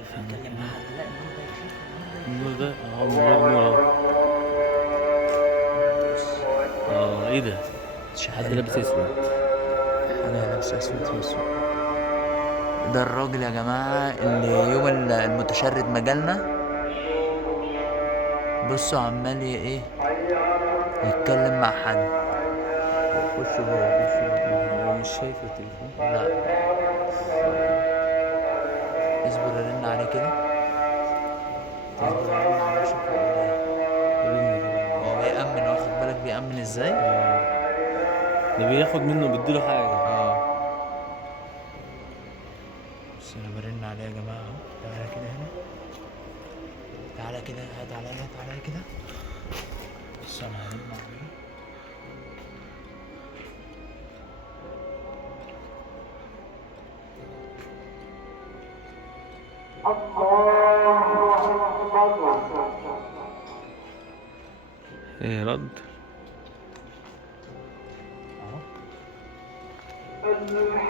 عارف يتكلم مع حد. لا النور ده يشوف النور ده من غير نور بص ايه ده؟ حد شقلب لابس اسود. حاجة لابسة اسود في اسود. ده الراجل يا جماعة اللي يوم المتشرد مجالنا. بصوا عمال ايه يتكلم مع حد. خش جوه خش جوه. هو مش شايف التليفون. لا اصبر ارن عليه كده. تصبر ارن عليه اشوف هيقول ايه. رن كده هو ماشي. بيأمن، واخد بالك بيأمن ازاي؟ ده بياخد منه بيديله حاجة. اه بس انا برن عليه يا جماعة اهو. تعالى كده هنا، تعالى كده، هات عليا، هات عليا كده. بس انا هرن عليه. ايه رد؟ اهو خد بالك،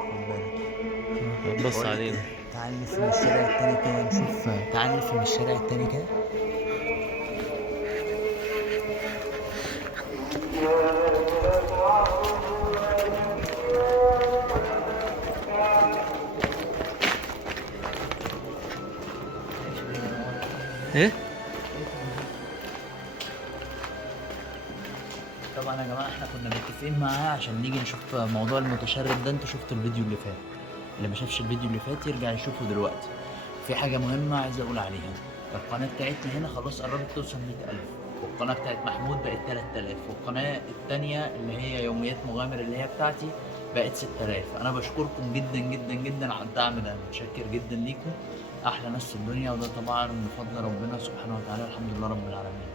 خد بالك، خد بالك. بص بقول لك علينا. ايه، تعال نلف من الشارع التاني كده نشوف. تعال نلف من الشارع التاني كده. ايه؟ طبعا يا جماعه احنا كنا متفقين معاه عشان نيجي نشوف موضوع المتشرد ده. انتوا شفتوا الفيديو اللي فات، اللي ما شافش الفيديو اللي فات يرجع يشوفه دلوقتي. في حاجه مهمه عايز اقول عليها. القناه بتاعتنا هنا خلاص قربت توصل 100,000، والقناه بتاعت محمود بقت 3000، والقناه التانيه اللي هي يوميات مغامر اللي هي بتاعتي بقت 6000. انا بشكركم جدا جدا جدا على الدعم ده، متشكر جدا ليكم، احلى ناس في الدنيا. وده طبعا من فضل ربنا سبحانه وتعالى، الحمد لله رب العالمين.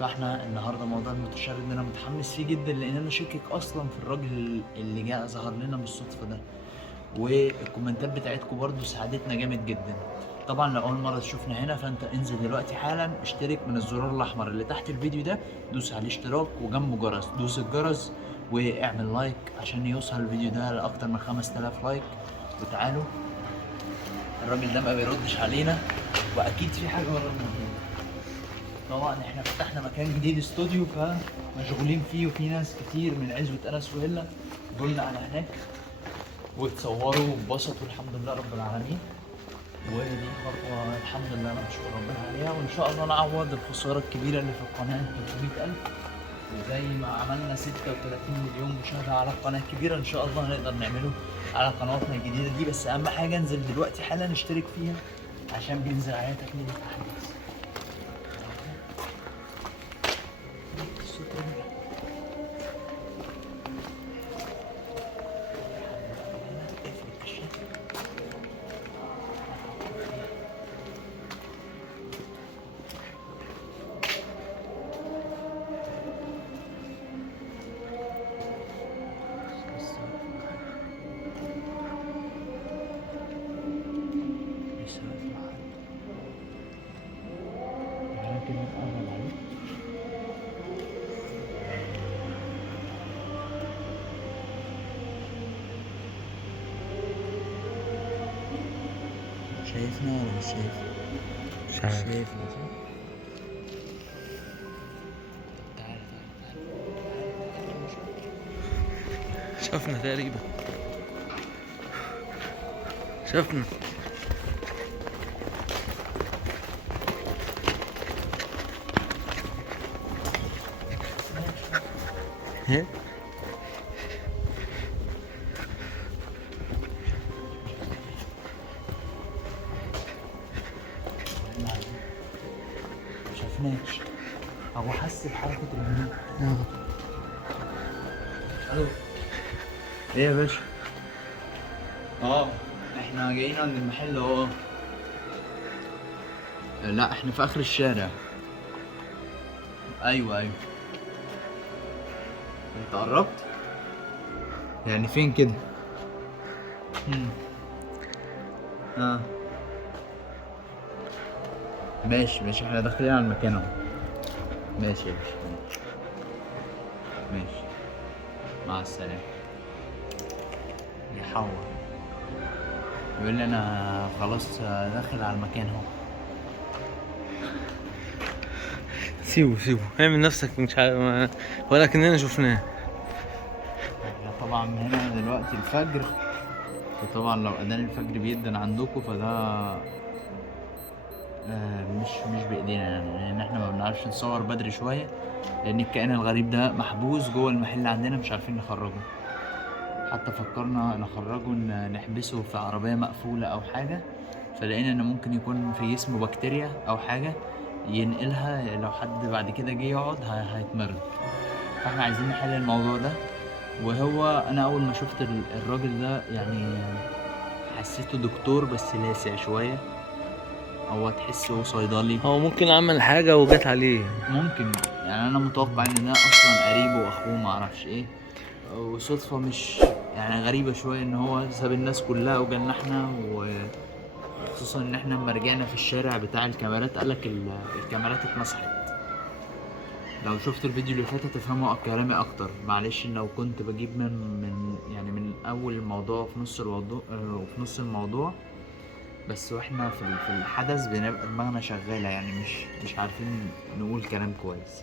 فاحنا النهارده موضوع المتشرد ده انا متحمس فيه جدا، لان انا شاكك اصلا في الراجل اللي جه ظهر لنا بالصدفه ده. والكومنتات بتاعتكم برضو ساعدتنا جامد جدا. طبعا لو اول مره تشوفنا هنا فانت انزل دلوقتي حالا اشترك من الزرار الاحمر اللي تحت الفيديو ده، دوس عليه اشتراك وجنبه جرس، دوس الجرس واعمل لايك عشان يوصل الفيديو ده لاكتر من 5000 لايك. وتعالوا، الراجل ده ما بيردش علينا واكيد في حاجه ورا الموضوع. طبعا احنا فتحنا مكان جديد استوديو فمشغولين فيه، وفي ناس كتير من عزوة انس وهلا جولنا على هناك واتصوروا واتبسطوا الحمد لله رب العالمين. ودي خطوة الحمد لله انا بشكر ربنا عليها، وان شاء الله نعوض الخسارة الكبيرة اللي في القناة 300,000. وزي ما عملنا 36 مليون مشاهدة على القناة الكبيرة ان شاء الله هنقدر نعمله على قنواتنا الجديدة دي. بس اهم حاجة انزل دلوقتي حالا اشترك فيها عشان بينزل عليها تكملة الاحداث. شايفنا ولا مش شايف؟ مش مش عارف. شايفنا صح؟ تعالى تعالى شافنا تقريبا. شافنا. ايه؟ شافناش. هو حس بحركة الهدوء. الو، ايه يا باشا؟ احنا جايين عند المحل اهو. لا احنا في اخر الشارع. ايوه ايوه. انت قربت؟ يعني فين كده؟ اه ماشي ماشي، احنا داخلين على المكان اهو. ماشي يا باشا، ماشي. مع السلامة. يحور يقول لي انا خلاص داخل على المكان اهو. سيبه اعمل نفسك مش عارف ولا كأننا شفناه. احنا طبعا هنا دلوقتي الفجر، وطبعا لو اذان الفجر بيدن عندكم فده مش بايدينا يعني، لان احنا ما بنعرفش نصور بدري شويه، لان الكائن الغريب ده محبوس جوه المحل عندنا مش عارفين نخرجه. حتى فكرنا نخرجه نحبسه في عربيه مقفوله او حاجه، فلقينا ان ممكن يكون في جسمه بكتيريا او حاجه ينقلها، لو حد بعد كده جه يقعد هيتمرض. فاحنا عايزين نحل الموضوع ده. وهو انا اول ما شفت الراجل ده يعني حسيته دكتور بس لاسع شويه، هو تحسه صيدلي. هو ممكن عمل حاجة وجت عليه. ممكن يعني انا متوقع ان ده اصلا قريبه واخوه معرفش ايه، وصدفة مش يعني غريبة شوية ان هو ساب الناس كلها وجالنا احنا، وخصوصا ان احنا لما رجعنا في الشارع بتاع الكاميرات قالك الكاميرات اتمسحت. لو شفت الفيديو اللي فات هتفهموا كلامي اكتر، معلش لو كنت بجيب من اول الموضوع في نص الموضوع وفي نص الموضوع بس، واحنا في الحدث بنبقى دماغنا شغالة يعني مش عارفين نقول كلام كويس.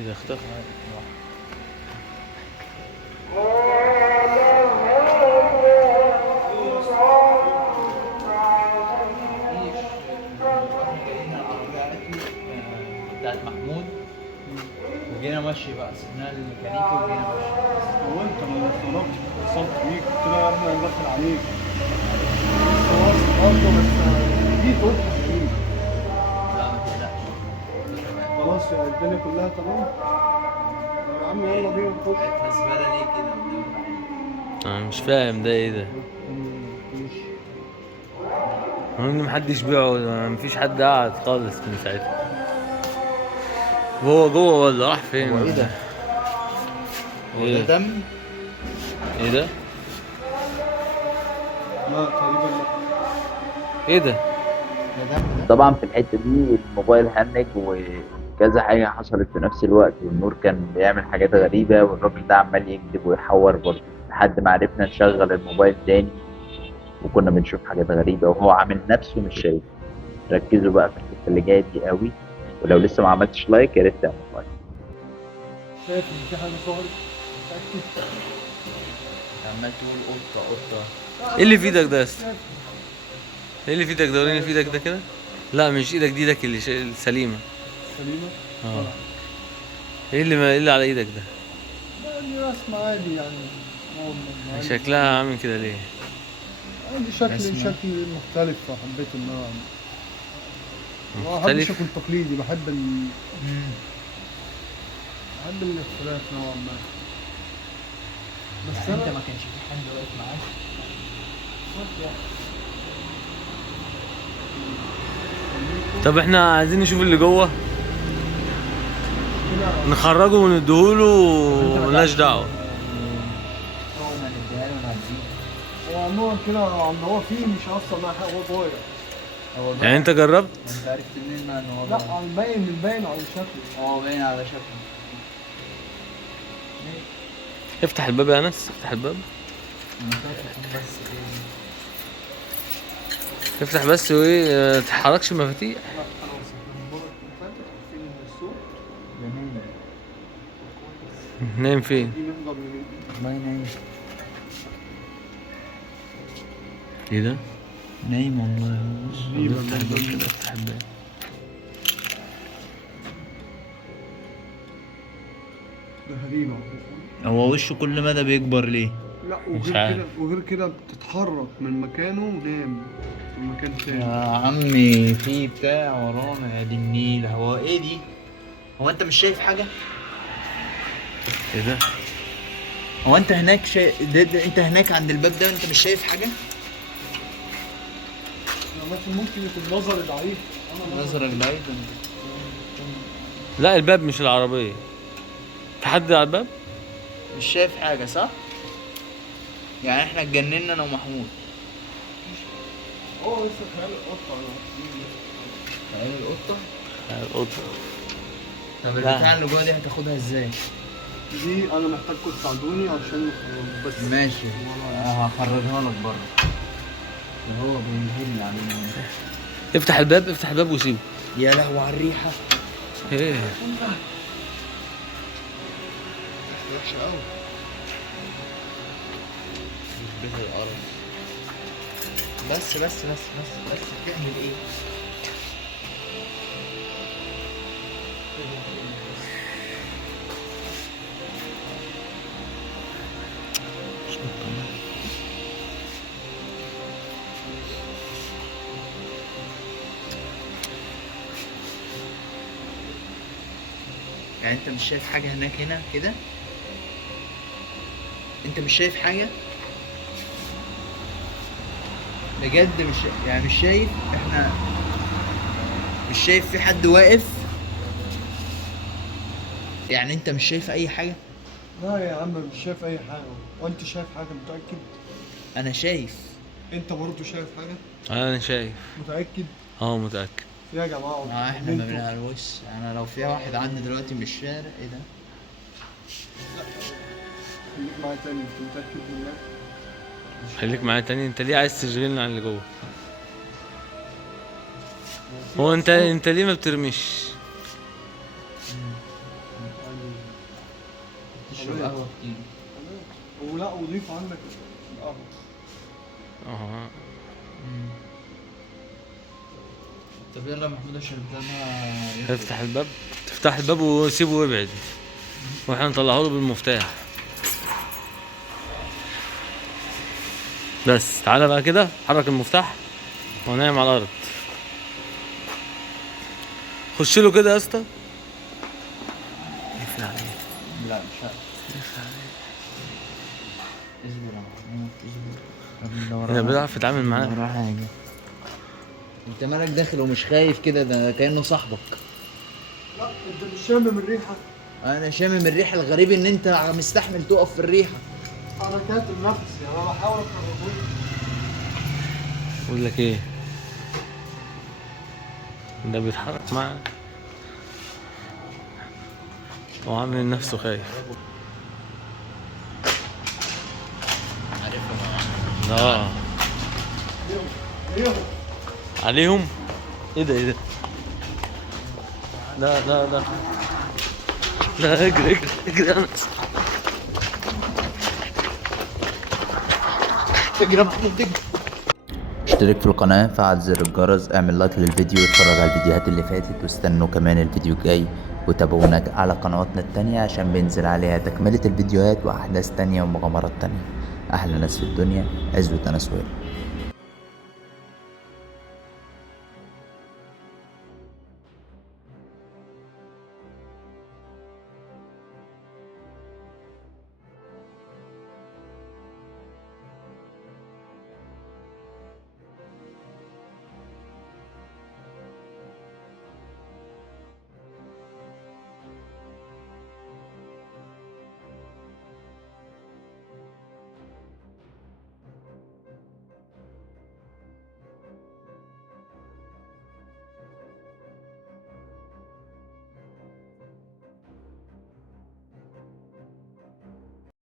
اذا اختفى بتاعت محمود وجينا ماشي بقى، سيبناه الميكانيكي وجينا ماشي. هو انت ما استغربتش اتصلت بيك قلت له يا ابني انا داخل عليك خلاص برضه بس دي قلت حبيبي لا ما تقلقش خلاص يعني الدنيا كلها تمام يا عم يلا بينا نخش. الزبالة ليه كده قدام المحل؟ انا مش فاهم ده ايه ده. ماشي هو ان محدش بيقعد، مفيش حد قاعد خالص من ساعتها. هو جوه ولا راح فين؟ هو ايه ده؟ هو إيه؟ ده دم؟ ايه ده؟ لا تقريبا لا. ايه ده؟ ده دم ده؟ طبعا في الحته دي الموبايل هنج وكذا حاجه حصلت في نفس الوقت، والنور كان بيعمل حاجات غريبه، والراجل ده عمال يكذب ويحور برضه لحد ما عرفنا نشغل الموبايل تاني، وكنا بنشوف حاجات غريبه وهو عامل نفسه مش شايف. ركزوا بقى في الحته اللي جايه دي قوي، ولو لسه ما عملتش لايك يا ريت تعمل لايك. شايف ان في حاجه ظهرت متأكد؟ عمال تقول قطة ايه اللي في ايدك ده يا اسطى؟ ايه اللي في ايدك ده؟ وريني في ايدك ده كده. لا مش ايدك دي، ايدك اللي السليمه. سليمه؟ اه. ايه اللي على ايدك ده؟ لا دي رسمه عادي يعني عادي. شكلها عامل كده ليه؟ عندي شكل مختلف فحبيت ان انا ما بحبش مختلف؟ اكون تقليدي، بحب الاختلاف نوعا ما. بس انت انا ما كانش في حد واقف معاك؟ طب احنا عايزين نشوف اللي جوه، نخرجه ونديهوله وملناش دعوه. اول ما نديها له نعديه. هو عموما كده عند هو فيه مش هيحصل معاه حاجه، هو ضايع. هو يعني انت جربت؟ انت عرفت منين ما ان هو لا ضايع؟ الباين على شكله. هو باين على شكله. افتح الباب يا انس، افتح الباب. انا فاكر بس افتح بس وايه، ما تحركش المفاتيح. لا خلاص احنا من بره فاتح عارفين ان الصوت نايم فين؟ دي نقدر والله نايم. ايه ده؟ نايم والله. افتح الباب كده، افتح الباب. ده غريبة. هو وشه كل مدى بيكبر ليه؟ لا مش وغير عارف. كده بتتحرك من مكانه ونام في مكان تاني. يا عمي في بتاع ورانا يا دي النيل، هو ايه دي؟ هو انت مش شايف حاجة؟ ايه ده؟ هو انت هناك ده انت هناك عند الباب ده انت مش شايف حاجة؟ مثلا ممكن يكون نظري ضعيف. انا نظرك ضعيف. لا الباب مش العربيه. في حد على الباب؟ مش شايف حاجة صح؟ يعني احنا اتجننا انا ومحمود. هو لسه خيال القطة ولا عين القطة. القطة. طب لا. البتاع اللي جوه دي هتاخدها ازاي؟ دي انا محتاجكم تساعدوني عشان بس. ماشي هخرجها لك بره. ده هو بيهل علينا. افتح الباب، افتح الباب وسيبه. يا لهوي على الريحة. ايه وحشة قوي. بيت القرف. بس بتعمل ايه؟ يعني انت مش شايف حاجة هنا كده؟ انت مش شايف حاجة؟ بجد مش شايف. احنا مش شايف في حد واقف. يعني انت مش شايف اي حاجة؟ لا يا عم مش شايف اي حاجة. وانت شايف حاجة متأكد؟ انا شايف. انت برضه شايف حاجة؟ انا شايف. متأكد؟ اه متأكد. يا جماعة احنا ما بنعرفوش. انا لو في واحد عندي دلوقتي من الشارع ايه ده؟ خليك معايا تاني، انت متأكد بالله؟ خليك معايا تاني. انت ليه عايز تشغلنا عن اللي جوه؟ هو انت ليه ما بترميش؟ تشرب قهوة كتير. ولا وضيف عندك القهوة. اه. طب يلا يا محمود اشرب لنا. افتح الباب، تفتح الباب وسيبه ويبعد، واحنا نطلعه له بالمفتاح. بس تعالى بقى كده، حرك المفتاح ونايم على الارض. خش له كده يا اسطى. اقفل عليه. لا مش عارف. اصبر يا محمود اصبر. انا بيعرف يتعامل معاه. وراه حاجة. انت مالك داخل ومش خايف كده؟ ده كأنه صاحبك. لا انت مش شامم الريحة؟ انا شامم الريحة. الغريب ان انت مستحمل تقف في الريحة. حركات النفس يعني انا بحاول اخرجه. بقول لك ايه، ده بيتحرك معاه وعامل نفسه خايف. اه عليهم. ايه ده ايه ده؟ لا لا اجري يا انس. اجري يا محمود اجري. اشترك في القناة، فعل زر الجرس، اعمل لايك للفيديو، اتفرج على الفيديوهات اللي فاتت، واستنوا كمان الفيديو الجاي. وتابعونا على قنواتنا التانية عشان بينزل عليها تكملة الفيديوهات وأحداث تانية ومغامرات تانية. أحلى ناس في الدنيا، عزوة أنس وائل.